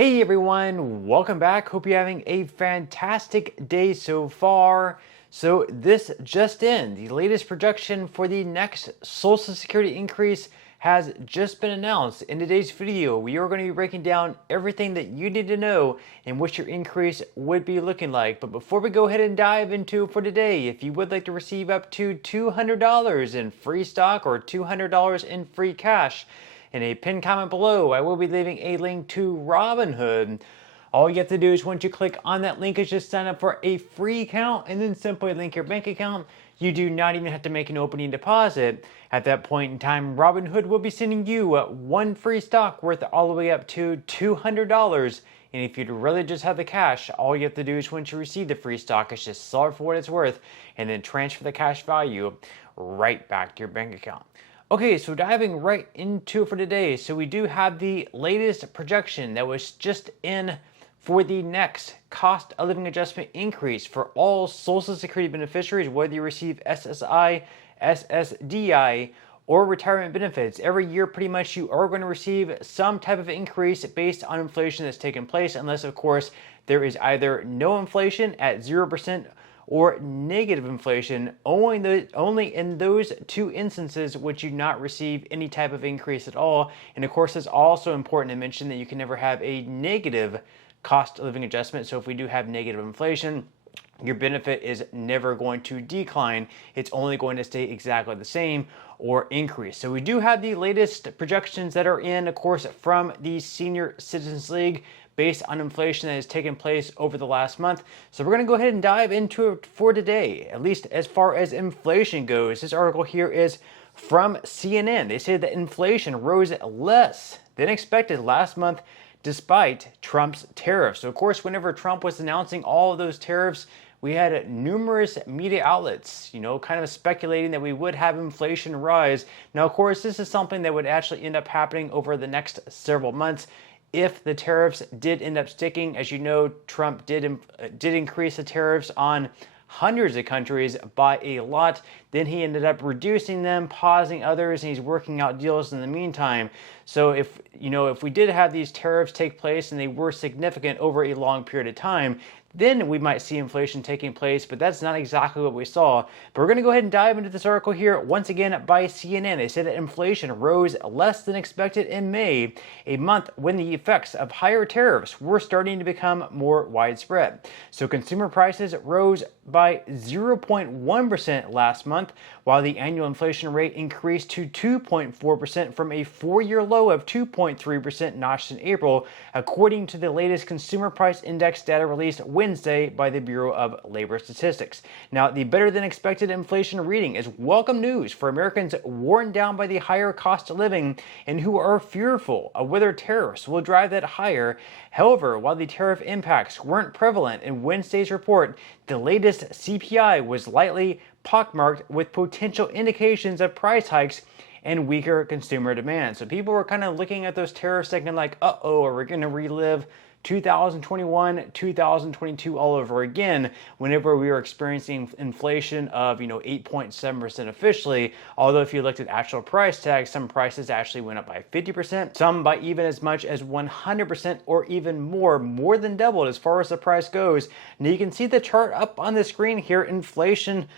Hey everyone, welcome back. Hope you're having a fantastic day so far. So this just in, the latest projection for the next Social Security increase has just been announced. In today's video, we are going to be breaking down everything that you need to know and what your increase would be looking like. But before we go ahead and dive into for today, if you would like to receive up to $200 in free stock or $200 in free cash, in a pinned comment below, I will be leaving a link to Robinhood. All you have to do is once you click on that link is just sign up for a free account and then simply link your bank account. You do not even have to make an opening deposit. At that point in time, Robinhood will be sending you one free stock worth all the way up to $200. And if you'd really just have the cash, all you have to do is once you receive the free stock is just sell it for what it's worth and then transfer the cash value right back to your bank account. Okay, so diving right into it for today. So we do have the latest projection that was just in for the next cost of living adjustment increase for all Social Security beneficiaries, whether you receive SSI, SSDI, or retirement benefits. Every year, pretty much, you are going to receive some type of increase based on inflation that's taken place, unless, of course, there is either no inflation at 0% or negative inflation. Only in those two instances would you not receive any type of increase at all. And of course, it's also important to mention that you can never have a negative cost of living adjustment. So if we do have negative inflation, your benefit is never going to decline. It's only going to stay exactly the same or increase. So we do have the latest projections that are in, of course, from the Senior Citizens League based on inflation that has taken place over the last month. So we're going to go ahead and dive into it for today, at least as far as inflation goes. This article here is from CNN. They say that inflation rose less than expected last month despite Trump's tariffs. So of course, whenever Trump was announcing all of those tariffs, we had numerous media outlets, kind of speculating that we would have inflation rise. Now, of course, this is something that would actually end up happening over the next several months. If the tariffs did end up sticking, as you know, Trump did increase the tariffs on hundreds of countries by a lot. Then he ended up reducing them, pausing others, and he's working out deals in the meantime. So if we did have these tariffs take place and they were significant over a long period of time, then we might see inflation taking place, but that's not exactly what we saw. But we're going to go ahead and dive into this article here once again by CNN. They said that inflation rose less than expected in May, a month when the effects of higher tariffs were starting to become more widespread. So consumer prices rose by 0.1% last month, while the annual inflation rate increased to 2.4% from a four-year low of 2.3% notched in April, according to the latest Consumer Price Index data released Wednesday by the Bureau of Labor Statistics. Now, the better-than-expected inflation reading is welcome news for Americans worn down by the higher cost of living and who are fearful of whether tariffs will drive that higher. However, while the tariff impacts weren't prevalent in Wednesday's report, the latest CPI was lightly pockmarked with potential indications of price hikes and weaker consumer demand. So people were kind of looking at those tariffs thinking like, uh-oh, are we going to relive 2021, 2022 all over again whenever we were experiencing inflation of, 8.7% officially. Although if you looked at actual price tags, some prices actually went up by 50%, some by even as much as 100% or even more than doubled as far as the price goes. Now you can see the chart up on the screen here, inflation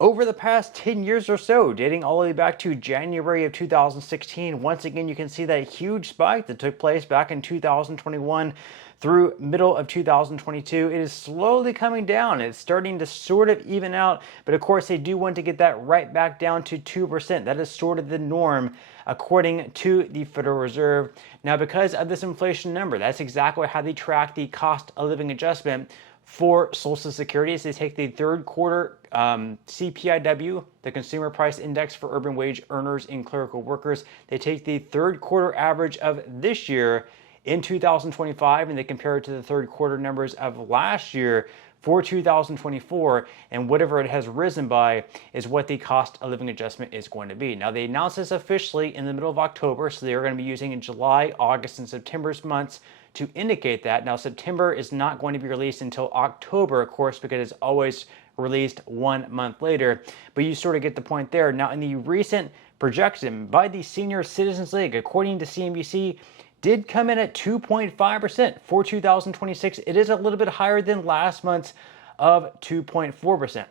over the past 10 years or so, dating all the way back to January of 2016. Once again, you can see that huge spike that took place back in 2021 through middle of 2022. It is slowly coming down. It's starting to sort of even out, but of course they do want to get that right back down to 2%. That is sort of the norm according to the Federal Reserve. Now, because of this inflation number, that's exactly how they track the cost of living adjustment for Social Security. Is they take the third quarter CPIW, the Consumer Price Index for urban wage earners and clerical workers. They take the third quarter average of this year in 2025 and they compare it to the third quarter numbers of last year for 2024, and whatever it has risen by is what the cost of living adjustment is going to be. Now, they announced this officially in the middle of October, so they're going to be using in July, August, and September's months to indicate that. Now, September is not going to be released until October, of course, because it's always released 1 month later, but you sort of get the point there. Now, in the recent projection by the Senior Citizens League, according to CNBC, did come in at 2.5% for 2026. It is a little bit higher than last month's of 2.4%.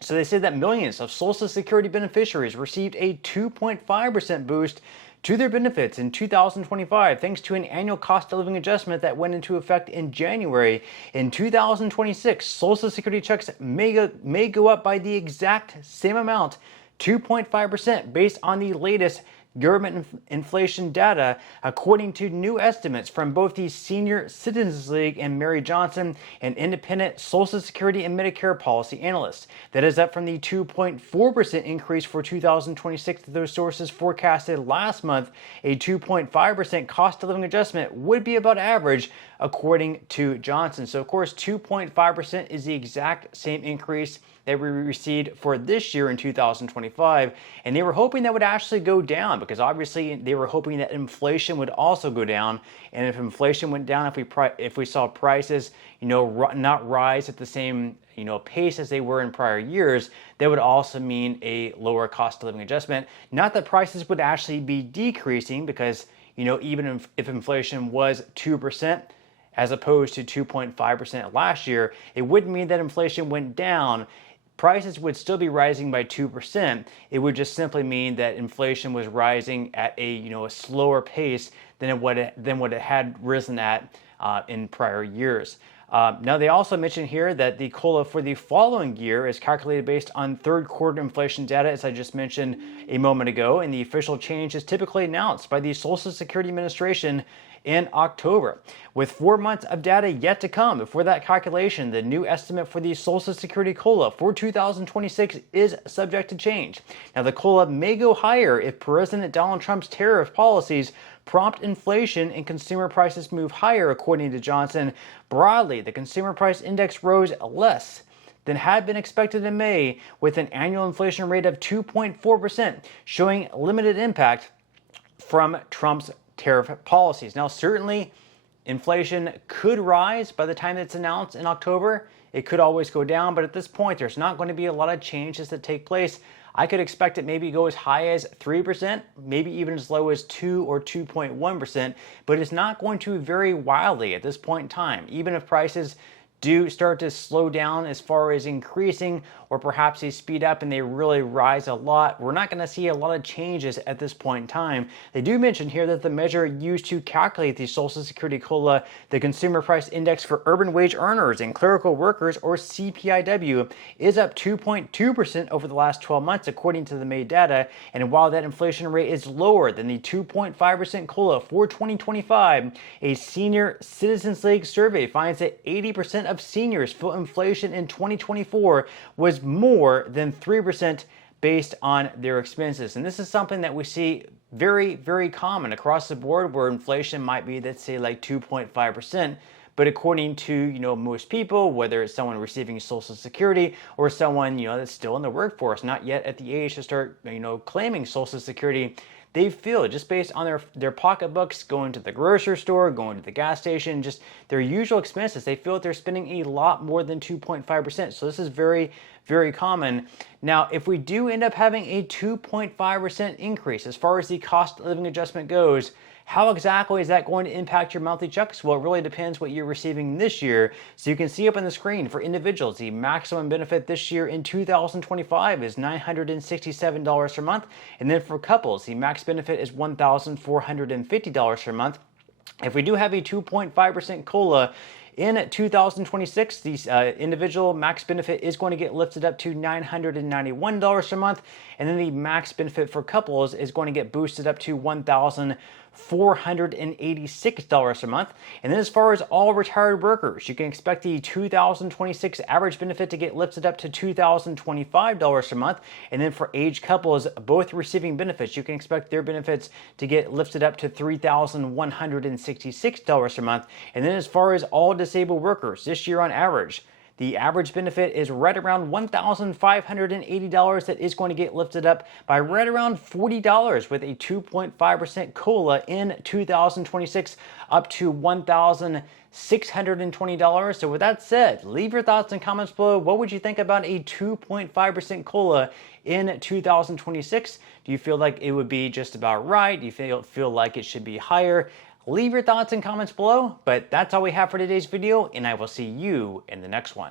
So they said that millions of Social Security beneficiaries received a 2.5% boost to their benefits in 2025, thanks to an annual cost of living adjustment that went into effect in January. In 2026, Social Security checks may go up by the exact same amount, 2.5%, based on the latest government inflation data, according to new estimates from both the Senior Citizens League and Mary Johnson, an independent Social Security and Medicare policy analyst. That is up from the 2.4% increase for 2026 that those sources forecasted last month. A 2.5% cost of living adjustment would be about average, according to Johnson. So, of course, 2.5% is the exact same increase that we received for this year in 2025, and they were hoping that would actually go down, because obviously they were hoping that inflation would also go down. And if inflation went down, if we saw prices not rise at the same pace as they were in prior years, that would also mean a lower cost of living adjustment. Not that prices would actually be decreasing, because even if inflation was 2% as opposed to 2.5% last year, it wouldn't mean that inflation went down. Prices would still be rising by 2%. It would just simply mean that inflation was rising at a slower pace than what it had risen at in prior years. Now, they also mentioned here that the COLA for the following year is calculated based on third quarter inflation data, as I just mentioned a moment ago, and the official change is typically announced by the Social Security Administration in October. With 4 months of data yet to come before that calculation, the new estimate for the Social Security COLA for 2026 is subject to change. Now, the COLA may go higher if President Donald Trump's tariff policies prompt inflation and consumer prices move higher, according to Johnson. Broadly, the consumer price index rose less than had been expected in May, with an annual inflation rate of 2.4%, showing limited impact from Trump's tariff policies. Now, certainly, inflation could rise by the time it's announced in October. It could always go down, but at this point, there's not going to be a lot of changes that take place. I could expect it maybe go as high as 3%, maybe even as low as 2 or 2.1%, but it's not going to vary wildly at this point in time. Even if prices do start to slow down as far as increasing, or perhaps they speed up and they really rise a lot, we're not going to see a lot of changes at this point in time. They do mention here that the measure used to calculate the Social Security COLA, the Consumer Price Index for urban wage earners and clerical workers, or CPIW, is up 2.2% over the last 12 months, according to the May data. And while that inflation rate is lower than the 2.5% COLA for 2025, a Senior Citizens League survey finds that 80% of seniors feel inflation in 2024 was more than 3% based on their expenses. And this is something that we see very, very common across the board, where inflation might be, let's say, like 2.5%. But according to most people, whether it's someone receiving Social Security or someone that's still in the workforce, not yet at the age to start claiming Social Security, they feel, just based on their pocketbooks, going to the grocery store, going to the gas station, just their usual expenses, they feel that they're spending a lot more than 2.5%. So this is very, very common. Now, if we do end up having a 2.5% increase as far as the cost of living adjustment goes, how exactly is that going to impact your monthly checks? Well, it really depends what you're receiving this year. So you can see up on the screen, for individuals, the maximum benefit this year in 2025 is $967 per month. And then for couples, the max benefit is $1,450 per month. If we do have a 2.5% COLA in 2026, the individual max benefit is going to get lifted up to $991 per month, and then the max benefit for couples is going to get boosted up to $1,486 a month. And then as far as all retired workers, you can expect the 2026 average benefit to get lifted up to $2,025 a month. And then for age couples, both receiving benefits, you can expect their benefits to get lifted up to $3,166 a month. And then as far as all disabled workers, this year on average, the average benefit is right around $1,580 that is going to get lifted up by right around $40 with a 2.5% COLA in 2026, up to $1,620. So with that said, leave your thoughts and comments below. What would you think about a 2.5% COLA in 2026? Do you feel like it would be just about right? Do you feel like it should be higher? Leave your thoughts and comments below, but that's all we have for today's video, and I will see you in the next one.